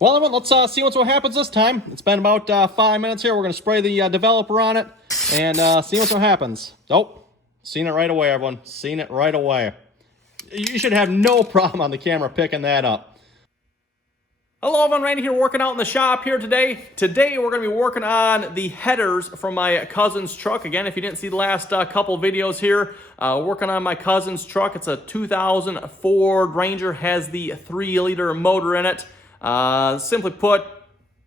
Well, everyone, let's see what happens this time. It's been about 5 minutes here. We're going to spray the developer on it and see what happens. Oh, seen it right away, everyone. Seen it right away. You should have no problem on the camera picking that up. Hello, everyone. Randy here, working out in the shop here today. Today, we're going to be working on the headers from my cousin's truck. Again, if you didn't see the last couple videos here, working on my cousin's truck. It's a 2000 Ford Ranger, has the 3-liter motor in it. Simply put,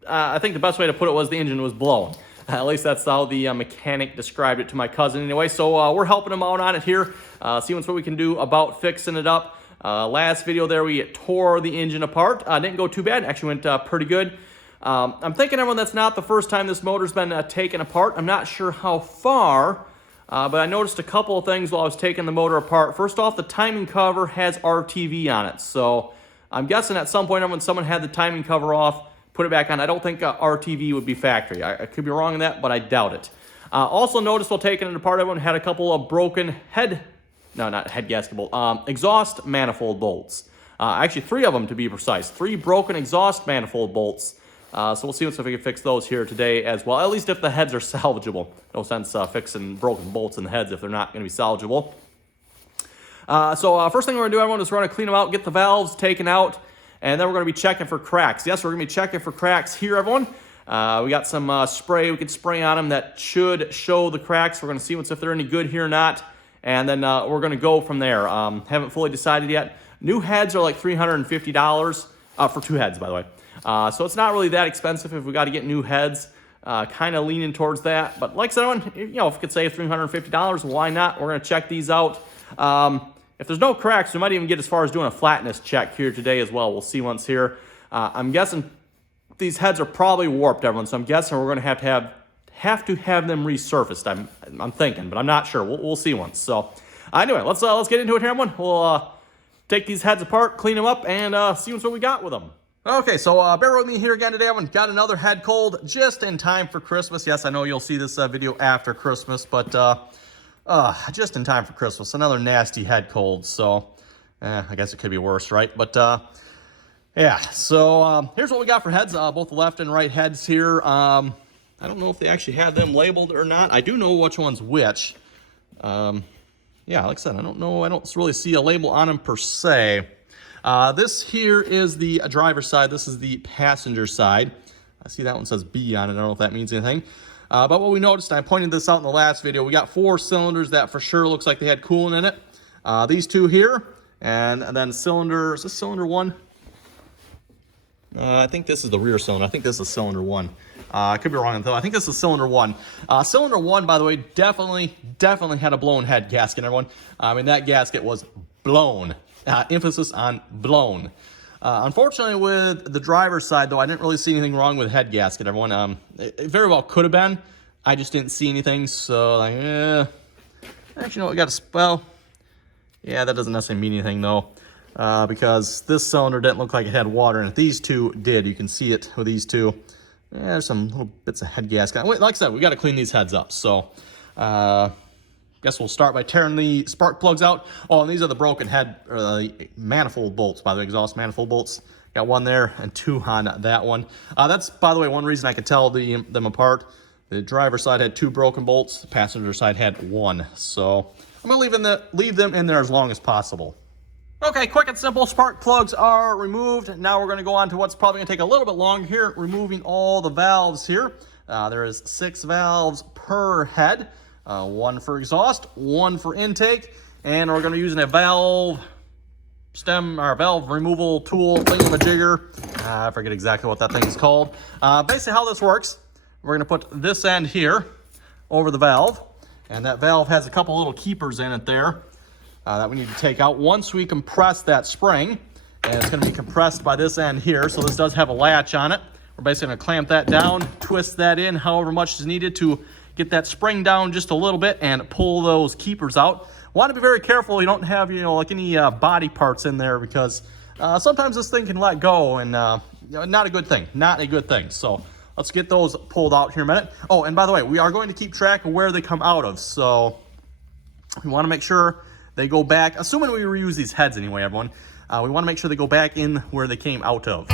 I think the best way to put it was the engine was blown. At least that's how the mechanic described it to my cousin anyway. So we're helping him out on it here, seeing what we can do about fixing it up. Last video there, we tore the engine apart. Didn't go too bad. Actually went pretty good. I'm thinking, everyone, that's not the first time this motor's been taken apart. I'm not sure how far, but I noticed a couple of things while I was taking the motor apart. First off, the timing cover has RTV on it. So I'm guessing at some point when someone had the timing cover off, put it back on. I don't think RTV would be factory. I could be wrong on that, but I doubt it. Also noticed while taking it apart, everyone had a couple of broken exhaust manifold bolts. Actually, 3 of them to be precise. 3 broken exhaust manifold bolts. So we'll see if we can fix those here today as well. At least if the heads are salvageable. No sense fixing broken bolts in the heads if they're not going to be salvageable. So first thing we're going to do, everyone, is we're going to clean them out, get the valves taken out, and then we're going to be checking for cracks. Yes, we're going to be checking for cracks here, everyone. We got some spray we could spray on them that should show the cracks. We're going to see if they're any good here or not, and then we're going to go from there. Haven't fully decided yet. New heads are like $350 for 2 heads, by the way. So it's not really that expensive if we got to get new heads. Kind of leaning towards that. But like I said, everyone, if we could save $350, why not? We're going to check these out. If there's no cracks, we might even get as far as doing a flatness check here today as well. We'll see once here. I'm guessing these heads are probably warped, everyone. So I'm guessing we're going to have to have them resurfaced. I'm thinking, but I'm not sure. We'll see once. So anyway, let's get into it here, everyone. We'll take these heads apart, clean them up, and see what we got with them. Okay, so bear with me here again today. I've got another head cold just in time for Christmas. Yes, I know you'll see this video after Christmas, but just in time for Christmas. Another nasty head cold, so I guess it could be worse, right? But yeah, so here's what we got for heads, both the left and right heads here. I don't know if they actually have them labeled or not. I do know which one's which. Yeah, like I said, I don't know. I don't really see a label on them per se. This here is the driver's side. This is the passenger side. I see that one says B on it. I don't know if that means anything. But what we noticed, I pointed this out in the last video, we got 4 cylinders that for sure looks like they had coolant in it. These 2 here, and then cylinder, is this cylinder 1? I think this is the rear cylinder. I think this is cylinder 1. I could be wrong though. I think this is cylinder 1. Cylinder 1, by the way, definitely had a blown head gasket, everyone. I mean, that gasket was blown. Emphasis on blown. Unfortunately, with the driver's side, though, I didn't really see anything wrong with the head gasket, everyone. It very well could have been. I just didn't see anything, so, like, actually, no, we got a spell. Yeah, that doesn't necessarily mean anything, though, because this cylinder didn't look like it had water in it. These 2 did. You can see it with these 2. There's some little bits of head gasket. Wait, like I said, we got to clean these heads up, so, guess we'll start by tearing the spark plugs out. Oh, and these are the broken head, or the manifold bolts, by the way, exhaust manifold bolts. Got 1 there and 2 on that one. That's, by the way, one reason I could tell them apart. The driver's side had 2 broken bolts. The passenger side had 1. So I'm going to leave them in there as long as possible. Okay, quick and simple. Spark plugs are removed. Now we're going to go on to what's probably going to take a little bit longer here, removing all the valves here. There is 6 valves per head. 1 for exhaust, 1 for intake, and we're going to be using a valve stem or valve removal tool thingamajigger. I forget exactly what that thing is called. Basically how this works, we're going to put this end here over the valve, and that valve has a couple little keepers in it there that we need to take out. Once we compress that spring, and it's going to be compressed by this end here, so this does have a latch on it. We're basically going to clamp that down, twist that in however much is needed to get that spring down just a little bit and pull those keepers out. Want to be very careful you don't have, like any body parts in there, because sometimes this thing can let go, and not a good thing. Not a good thing. So let's get those pulled out here in a minute. Oh, and by the way, we are going to keep track of where they come out of. So we want to make sure they go back, assuming we reuse these heads anyway, everyone. We want to make sure they go back in where they came out of.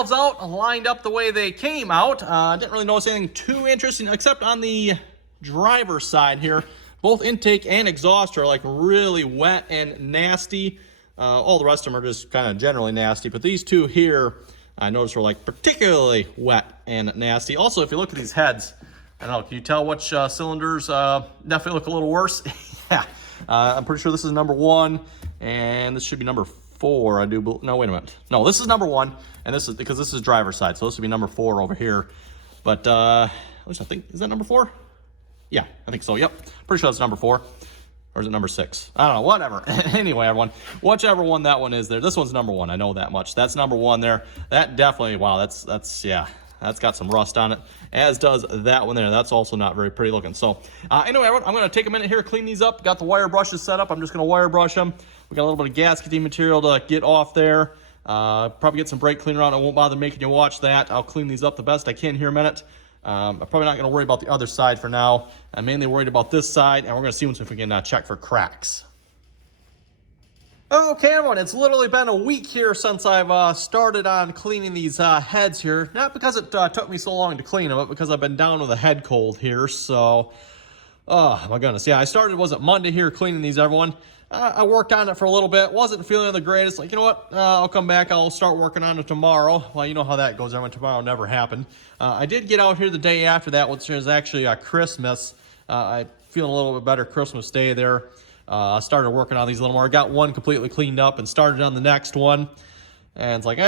valves out, lined up the way they came out. Didn't really notice anything too interesting, except on the driver's side here. Both intake and exhaust are like really wet and nasty. All the rest of them are just kind of generally nasty, but these two here, I noticed were like particularly wet and nasty. Also, if you look at these heads, I don't know, can you tell which cylinders definitely look a little worse? Yeah, I'm pretty sure this is number 1, and this should be number 4. No, wait a minute. No, this is number 1, and this is because this is driver's side, so this would be number 4 over here. But at least I think, is that number 4? Yeah, I think so. Yep, pretty sure that's number 4. Or is it number 6? I don't know, whatever. Anyway, everyone, whichever one that one is there. This one's number 1, I know that much. That's number 1 there. That definitely, wow, that's yeah, that's got some rust on it, as does that one there. That's also not very pretty looking. So anyway, everyone, I'm going to take a minute here, clean these up. Got the wire brushes set up. I'm just going to wire brush them. We got a little bit of gasketing material to get off there. Probably get some brake cleaner on. I won't bother making you watch that. I'll clean these up the best I can here in a minute. I'm probably not going to worry about the other side for now. I'm mainly worried about this side, and we're going to see if we can check for cracks. Okay, everyone, it's literally been a week here since I've started on cleaning these heads here. Not because it took me so long to clean them, but because I've been down with a head cold here. So, oh my goodness. Yeah, I started, was it Monday here, cleaning these, everyone. I worked on it for a little bit. Wasn't feeling the greatest. Like, you know what? I'll come back. I'll start working on it tomorrow. Well, you know how that goes. Everyone, tomorrow never happened. I did get out here the day after that, which is actually Christmas. I feeling a little bit better Christmas Day there. I started working on these a little more. I got one completely cleaned up and started on the next one. And it's like, you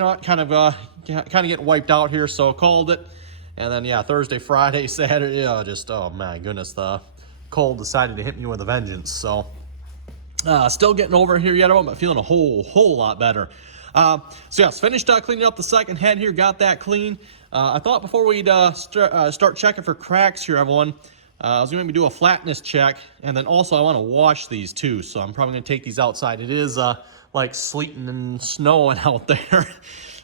know what? Kind of getting wiped out here, so called it. And then, yeah, Thursday, Friday, Saturday, oh my goodness, the cold decided to hit me with a vengeance. So, still getting over it here yet, but feeling a whole lot better. So yes, finished cleaning up the second head here, got that clean. I thought before we'd start checking for cracks here, everyone, I was going to do a flatness check, and then also I want to wash these too, so I'm probably going to take these outside. It is like sleeting and snowing out there.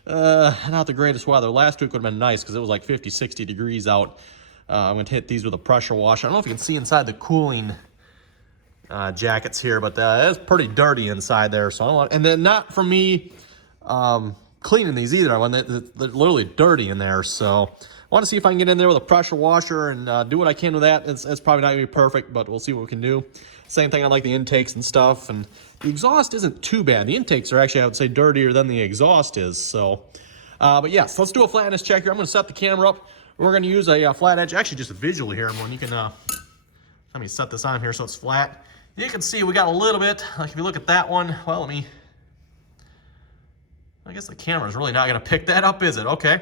Not the greatest weather. Last week would have been nice because it was like 50, 60 degrees out. I'm going to hit these with a pressure wash. I don't know if you can see inside the cooling jackets here, but it's pretty dirty inside there. So I don't want, and then not for me cleaning these either. They're literally dirty in there. So I want to see if I can get in there with a pressure washer and do what I can with that. It's probably not going to be perfect, but we'll see what we can do. Same thing on like the intakes and stuff. And the exhaust isn't too bad. The intakes are actually, I would say, dirtier than the exhaust is. So, but yes, let's do a flatness check here. I'm going to set the camera up. We're going to use a flat edge, actually just visually here. When you can, let me set this on here so it's flat. You can see we got a little bit, like if you look at that one, well, I guess the camera's really not going to pick that up, is it? Okay.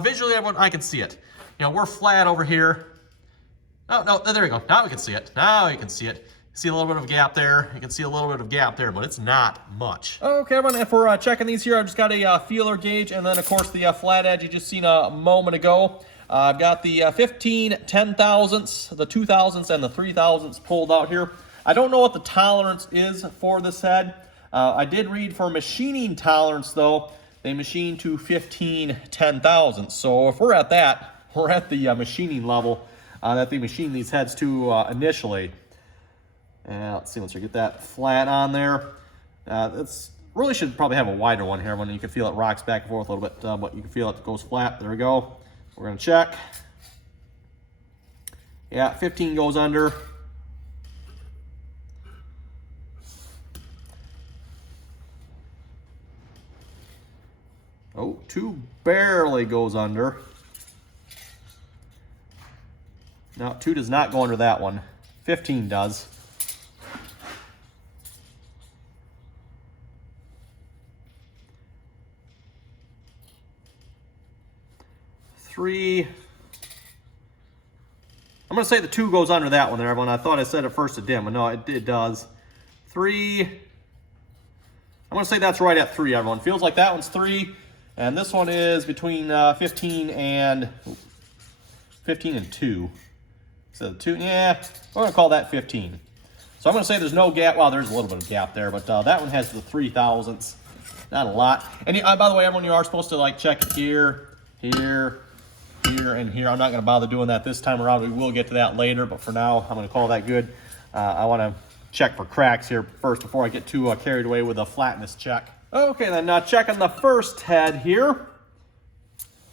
Visually, everyone, I can see it. You know, we're flat over here. Oh, no, there we go. Now we can see it. Now you can see it. See a little bit of a gap there. You can see a little bit of gap there, but it's not much. Okay, everyone, if we're checking these here, I've just got a feeler gauge, and then, of course, the flat edge you just seen a moment ago. I've got the 15 10,000ths, the 2,000ths, and the 3,000ths pulled out here. I don't know what the tolerance is for this head. I did read for machining tolerance, though, they machine to 15 10,000ths. So if we're at that, we're at the machining level that they machine these heads to initially. Let's see, once we get that flat on there. It's really should probably have a wider one here when you can feel it rocks back and forth a little bit, but you can feel it goes flat. There we go. We're going to check. Yeah, 15 goes under. Oh, 2 barely goes under. No, 2 does not go under that one. 15 does. Three. I'm going to say the 2 goes under that one there, everyone. I thought I said at first it didn't, but no, it does. 3. I'm going to say that's right at 3, everyone. Feels like that one's 3. And this one is between 15 and 2. So 2, yeah, we're going to call that 15. So I'm going to say there's no gap. Well, there's a little bit of gap there, but that one has the 3,000ths. Not a lot. And by the way, everyone, you are supposed to like check it here, here, here, and here. I'm not going to bother doing that this time around. We will get to that later, but for now, I'm going to call that good. I want to check for cracks here first before I get too carried away with a flatness check. Okay, then checking the first head here.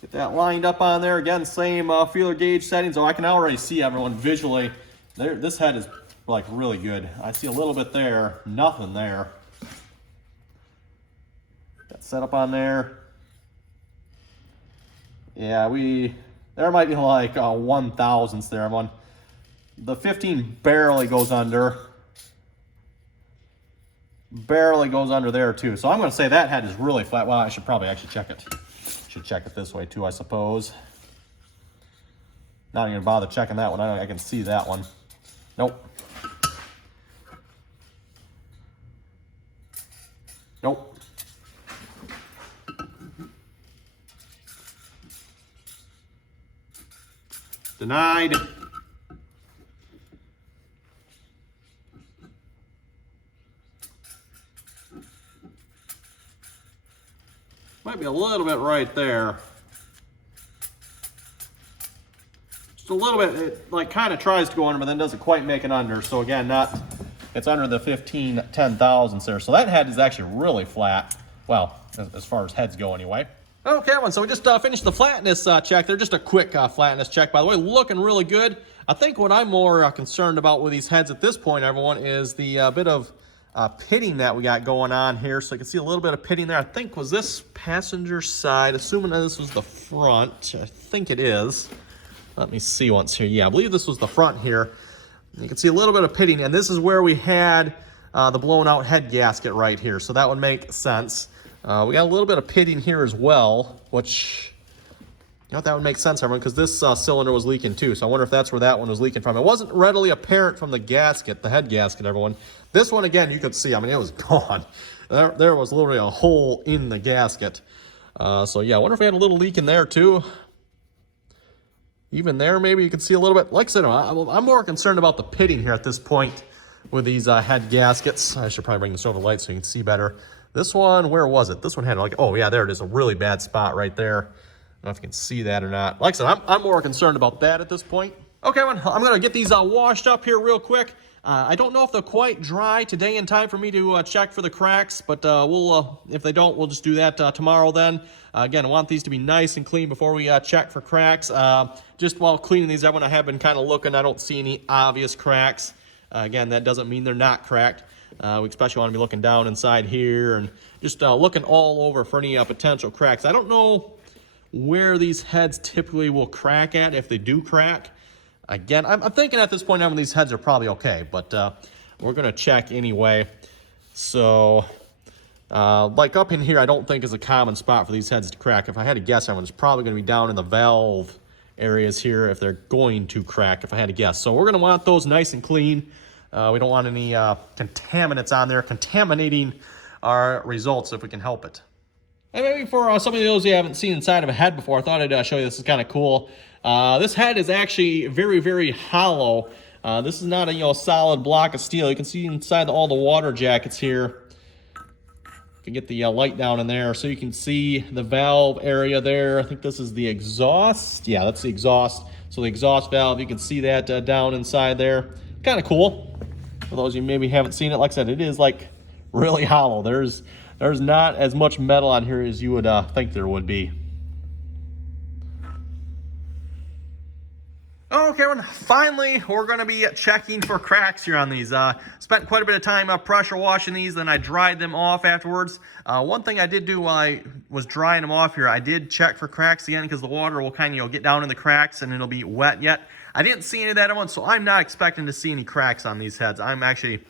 Get that lined up on there. Again, same feeler gauge settings. Oh, I can already see everyone visually. This head is like really good. I see a little bit there, nothing there. Got set up on there. Yeah, there might be like 1/1000ths there. The 15 barely goes under. Barely goes under there too. So I'm going to say that head is really flat. Well, I should probably actually check it. Should check it this way too, I suppose. Not even gonna bother checking that one. I can see that one. Nope. Nope. Denied. Might be a little bit right there. Just a little bit, it like kind of tries to go under, but then doesn't quite make it under. So again, it's under the 15/10,000ths there. So that head is actually really flat. Well, as far as heads go anyway. Okay, so we just finished the flatness check there. Just a quick flatness check, by the way. Looking really good. I think what I'm more concerned about with these heads at this point, everyone, is the bit of pitting that we got going on here. So you can see a little bit of pitting there. I think, was this passenger side? Assuming that this was the front. I think it is. Let me see once here. Yeah, I believe this was the front here. You can see a little bit of pitting, and this is where we had the blown out head gasket right here. So that would make sense. We got a little bit of pitting here as well, which, you know, that would make sense, everyone, because this cylinder was leaking too. So I wonder if that's where that one was leaking from. It wasn't readily apparent from the gasket, the head gasket, everyone. This one, again, you could see, I mean, it was gone. There was literally a hole in the gasket. So yeah, I wonder if we had a little leak in there too. Even there, maybe you could see a little bit. Like I said, I'm more concerned about the pitting here at this point with these head gaskets. I should probably bring this over the light so you can see better. This one, where was it? This one had like, oh yeah, there it is, a really bad spot right there. I don't know if you can see that or not. Like I said, I'm more concerned about that at this point. Okay, well, I'm going to get these washed up here real quick. I don't know if they'll quite dry today in time for me to check for the cracks, but we'll if they don't, we'll just do that tomorrow then. Again, I want these to be nice and clean before we check for cracks. Just while cleaning these, everyone, I have been kind of looking. I don't see any obvious cracks. Again, that doesn't mean they're not cracked. We especially want to be looking down inside here and just looking all over for any potential cracks. I don't know where these heads typically will crack at, if they do crack. Again, I'm thinking at this point now these heads are probably okay, but we're going to check anyway. So, like up in here, I don't think is a common spot for these heads to crack. If I had to guess, it's probably going to be down in the valve areas here if they're going to crack, if I had to guess. So we're going to want those nice and clean. We don't want any contaminants on there contaminating our results if we can help it. And maybe for some of those you haven't seen inside of a head before, I thought I'd show you. This is kind of cool. This head is actually very, very hollow. This is not a solid block of steel. You can see inside all the water jackets here. You can get the light down in there so you can see the valve area there. I think this is the exhaust. Yeah, that's the exhaust. So the exhaust valve, you can see that down inside there. Kind of cool. For those of you maybe haven't seen it, like I said, it is like really hollow. There's not as much metal on here as you would think there would be. Okay, everyone, finally, we're going to be checking for cracks here on these. Spent quite a bit of time pressure washing these, then I dried them off afterwards. One thing I did do while I was drying them off here, I did check for cracks again because the water will kind of get down in the cracks and it'll be wet yet. I didn't see any of that, everyone, so I'm not expecting to see any cracks on these heads. I'm actually,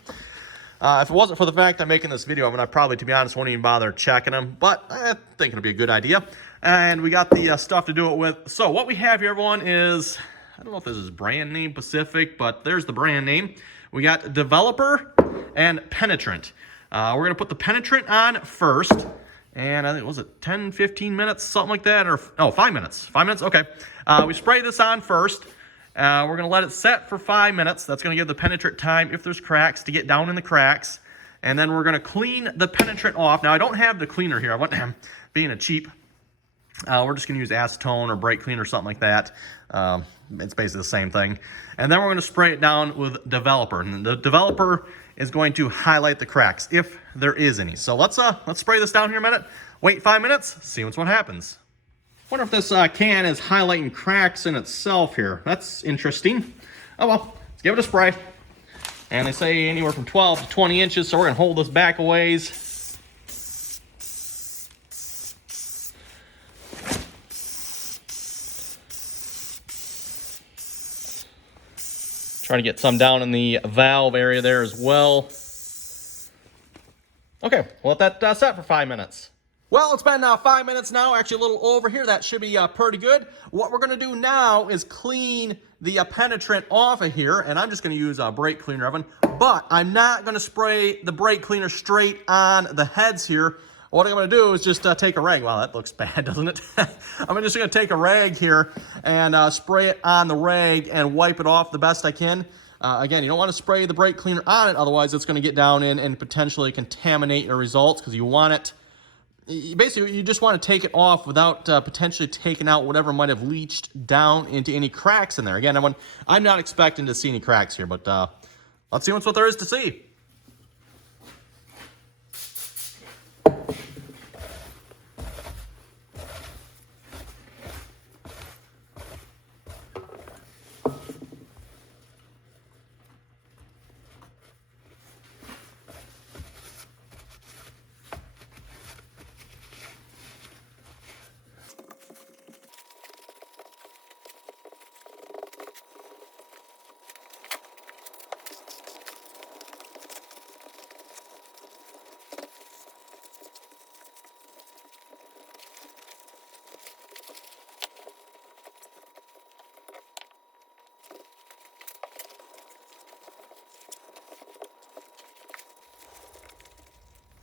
if it wasn't for the fact I'm making this video, I probably, to be honest, won't even bother checking them, but I think it'll be a good idea. And we got the stuff to do it with. So what we have here, everyone, is, I don't know if this is brand name Pacific, but there's the brand name. We got Developer and Penetrant. We're going to put the Penetrant on first. And I think, was it 10, 15 minutes, something like that? Or, no, 5 minutes. 5 minutes? Okay. We spray this on first. We're going to let it set for 5 minutes. That's going to give the Penetrant time, if there's cracks, to get down in the cracks. And then we're going to clean the Penetrant off. Now, I don't have the cleaner here. I want being a cheap. We're just going to use acetone or brake cleaner or something like that. It's basically the same thing. And then we're going to spray it down with Developer. And the Developer is going to highlight the cracks, if there is any. So let's spray this down here a minute. Wait 5 minutes. See what happens. Wonder if this can is highlighting cracks in itself here. That's interesting. Oh well, let's give it a spray. And they say anywhere from 12 to 20 inches, so we're gonna hold this back a ways. Trying to get some down in the valve area there as well. Okay, we'll let that set for 5 minutes. Well, it's been 5 minutes now, actually a little over here. That should be pretty good. What we're going to do now is clean the penetrant off of here, and I'm just going to use a brake cleaner, Evan. But I'm not going to spray the brake cleaner straight on the heads here. What I'm going to do is just take a rag. Wow, that looks bad, doesn't it? I'm just going to take a rag here and spray it on the rag and wipe it off the best I can. Again, you don't want to spray the brake cleaner on it, otherwise it's going to get down in and potentially contaminate your results, because you want it, basically you just want to take it off without potentially taking out whatever might have leached down into any cracks in there. Again, I'm not expecting to see any cracks here, but let's see what there is to see.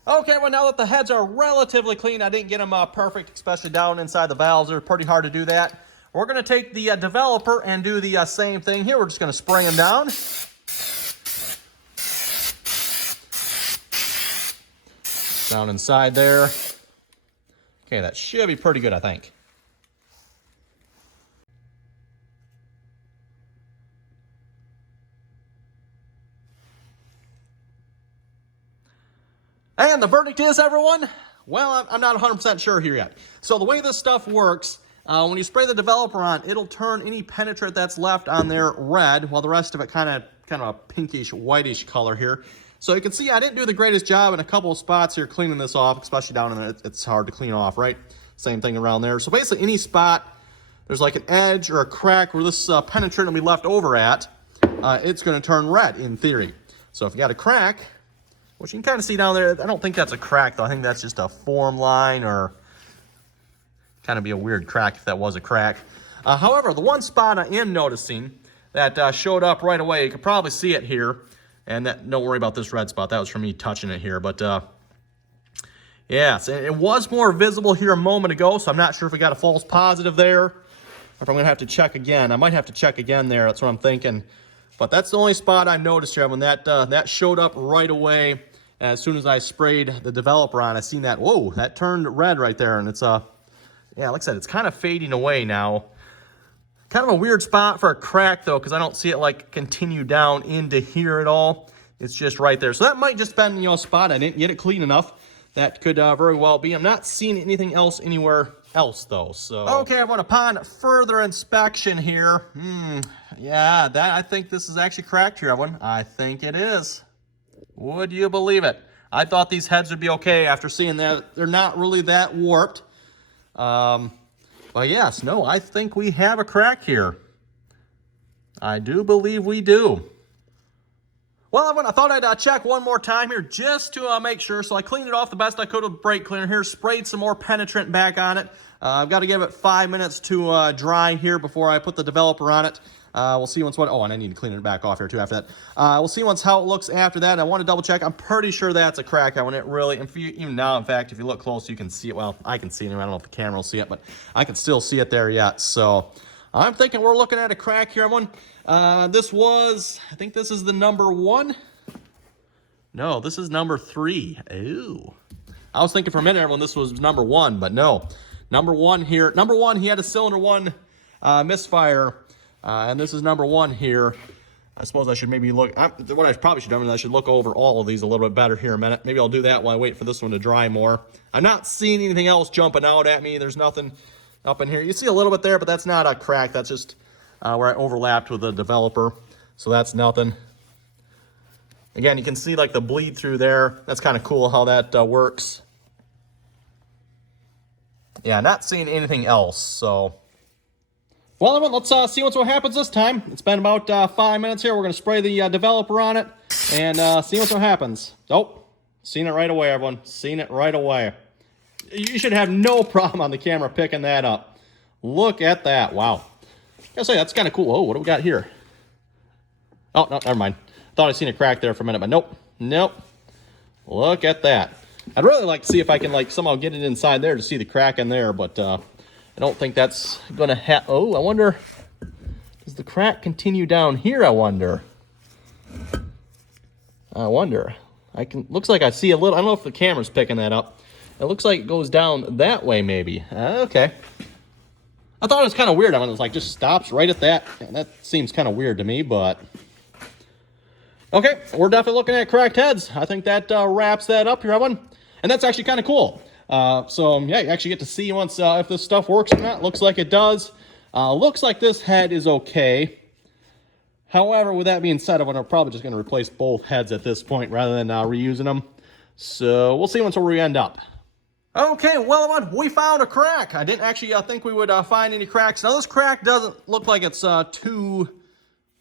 Okay, well, now that the heads are relatively clean, I didn't get them perfect, especially down inside the valves. They're pretty hard to do that. We're going to take the developer and do the same thing here. We're just going to spray them down. Down inside there. Okay, that should be pretty good, I think. And the verdict is, everyone, well, I'm not 100% sure here yet. So the way this stuff works, when you spray the developer on, it'll turn any penetrant that's left on there red, while the rest of it kind of a pinkish, whitish color here. So you can see I didn't do the greatest job in a couple of spots here cleaning this off, especially down in it. It's hard to clean off, right? Same thing around there. So basically any spot there's like an edge or a crack where this penetrant will be left over at, it's going to turn red in theory. So if you got a crack, which you can kind of see down there, I don't think that's a crack though. I think that's just a form line, or kind of be a weird crack if that was a crack. However, the one spot I am noticing that showed up right away, you can probably see it here, and that, don't worry about this red spot, that was from me touching it here, but yes, it was more visible here a moment ago, so I'm not sure if we got a false positive there, or if I'm going to have to check again. I might have to check again there, that's what I'm thinking. But that's the only spot I noticed here. When that showed up right away, as soon as I sprayed the developer on, I seen that, whoa, that turned red right there. And it's, yeah, like I said, it's kind of fading away now. Kind of a weird spot for a crack, though, because I don't see it, like, continue down into here at all. It's just right there. So that might just been, a spot. I didn't get it clean enough. That could very well be. I'm not seeing anything else anywhere else, though. So okay, everyone, upon further inspection here, yeah, I think this is actually cracked here, everyone. I think it is. Would you believe it? I thought these heads would be okay after seeing that they're not really that warped. But yes, no, I think we have a crack here. I do believe we do. Well, everyone, I thought I'd check one more time here just to make sure. So I cleaned it off the best I could with brake cleaner here, sprayed some more penetrant back on it. I've got to give it 5 minutes to dry here before I put the developer on it. We'll see once what. Oh, and I need to clean it back off here too after that. We'll see once how it looks after that. I want to double check. I'm pretty sure that's a crack. I want it really. Even now, in fact, if you look close, you can see it. Well, I can see it anyway. I don't know if the camera will see it, but I can still see it there yet. So I'm thinking we're looking at a crack here, everyone. This was, I think this is the number 1. No, this is number 3. Ooh. I was thinking for a minute, everyone, this was number 1, but no. Number 1 here. Number 1, he had a cylinder 1 misfire, and this is number 1 here. I suppose I should maybe look, what I probably should do is I should look over all of these a little bit better here in a minute. Maybe I'll do that while I wait for this one to dry more. I'm not seeing anything else jumping out at me. There's nothing up in here. You see a little bit there, but that's not a crack. That's just where I overlapped with the developer. So that's nothing. Again, you can see like the bleed through there. That's kind of cool how that works. Yeah, not seeing anything else, so. Well, everyone, let's see what happens this time. It's been about 5 minutes here. We're going to spray the developer on it and see what happens. Oh, seen it right away, everyone. Seen it right away. You should have no problem on the camera picking that up. Look at that. Wow. I gotta say, that's kind of cool. Oh, what do we got here? Oh, no, never mind. Thought I seen a crack there for a minute, but nope. Nope. Look at that. I'd really like to see if I can like somehow get it inside there to see the crack in there, but I don't think that's going to happen. Oh, I wonder, does the crack continue down here, I wonder? Looks like I see a little, I don't know if the camera's picking that up. It looks like it goes down that way, maybe. Okay. I thought it was kind of weird. I mean, it was like just stops right at that. That seems kind of weird to me, but okay, we're definitely looking at cracked heads. I think that wraps that up here, everyone. And that's actually kind of cool. So, yeah, you actually get to see once if this stuff works or not. Looks like it does. Looks like this head is okay. However, with that being said, I'm probably just going to replace both heads at this point rather than reusing them. So, we'll see once where we end up. Okay, well, everyone, we found a crack. I didn't actually think we would find any cracks. Now, this crack doesn't look like it's too...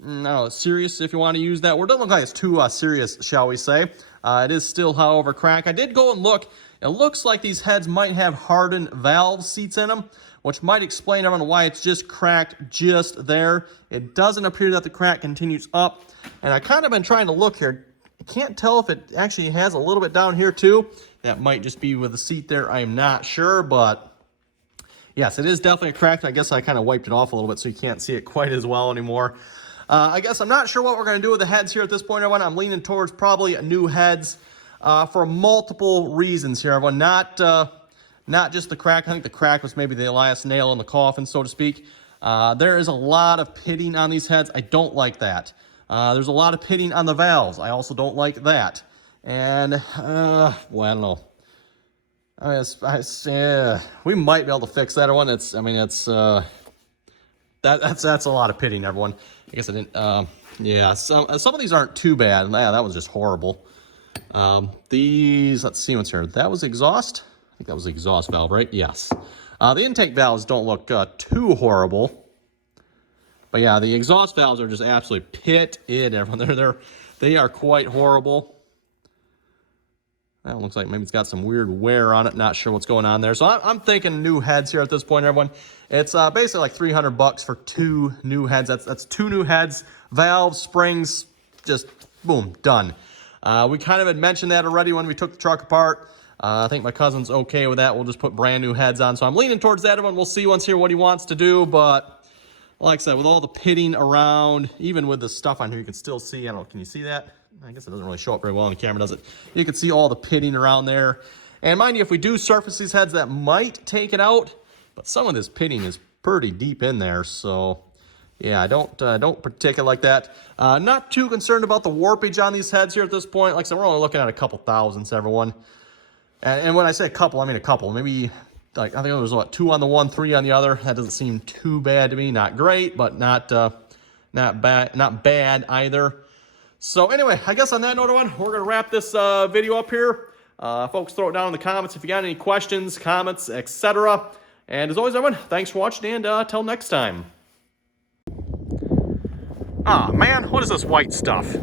I don't know, serious, if you want to use that word. It doesn't look like it's too serious, shall we say. It is still, however, crack. I did go and look. It looks like these heads might have hardened valve seats in them, which might explain, everyone, why it's just cracked just there. It doesn't appear that the crack continues up. And I kind of been trying to look here. I can't tell if it actually has a little bit down here, too. That might just be with the seat there. I am not sure, but yes, it is definitely cracked. I guess I kind of wiped it off a little bit so you can't see it quite as well anymore. I guess I'm not sure what we're going to do with the heads here at this point, everyone. I'm leaning towards probably new heads for multiple reasons here, everyone. Not just the crack. I think the crack was maybe the last nail in the coffin, so to speak. There is a lot of pitting on these heads. I don't like that. There's a lot of pitting on the valves. I also don't like that. And, well, I don't know. We might be able to fix that one. That's a lot of pitting, everyone. I guess I didn't, yeah, some of these aren't too bad. Yeah, that was just horrible. These, let's see what's here. That was exhaust? I think that was the exhaust valve, right? Yes. The intake valves don't look too horrible. But yeah, the exhaust valves are just absolutely pitted, everyone. They are quite horrible. That looks like maybe it's got some weird wear on it. Not sure what's going on there. So I'm thinking new heads here at this point, everyone. It's basically like $300 for 2 new heads. That's 2 new heads, valves, springs, just boom, done. We kind of had mentioned that already when we took the truck apart. I think my cousin's okay with that. We'll just put brand new heads on. So I'm leaning towards that, everyone. We'll see once here what he wants to do. But like I said, with all the pitting around, even with the stuff on here, you can still see. I don't know, can you see that? I guess it doesn't really show up very well on the camera, does it? You can see all the pitting around there. And mind you, if we do surface these heads, that might take it out. But some of this pitting is pretty deep in there. So, yeah, I don't particularly like that. Not too concerned about the warpage on these heads here at this point. Like I said, we're only looking at a couple thousands, everyone. And when I say a couple, I mean a couple. Maybe, like, I think it was, what, 2 on the one, 3 on the other. That doesn't seem too bad to me. Not great, but not bad either. So anyway, I guess on that note, everyone, we're going to wrap this video up here. Folks, throw it down in the comments if you got any questions, comments, etc. And as always, everyone, thanks for watching, and till next time. Ah, man, what is this white stuff?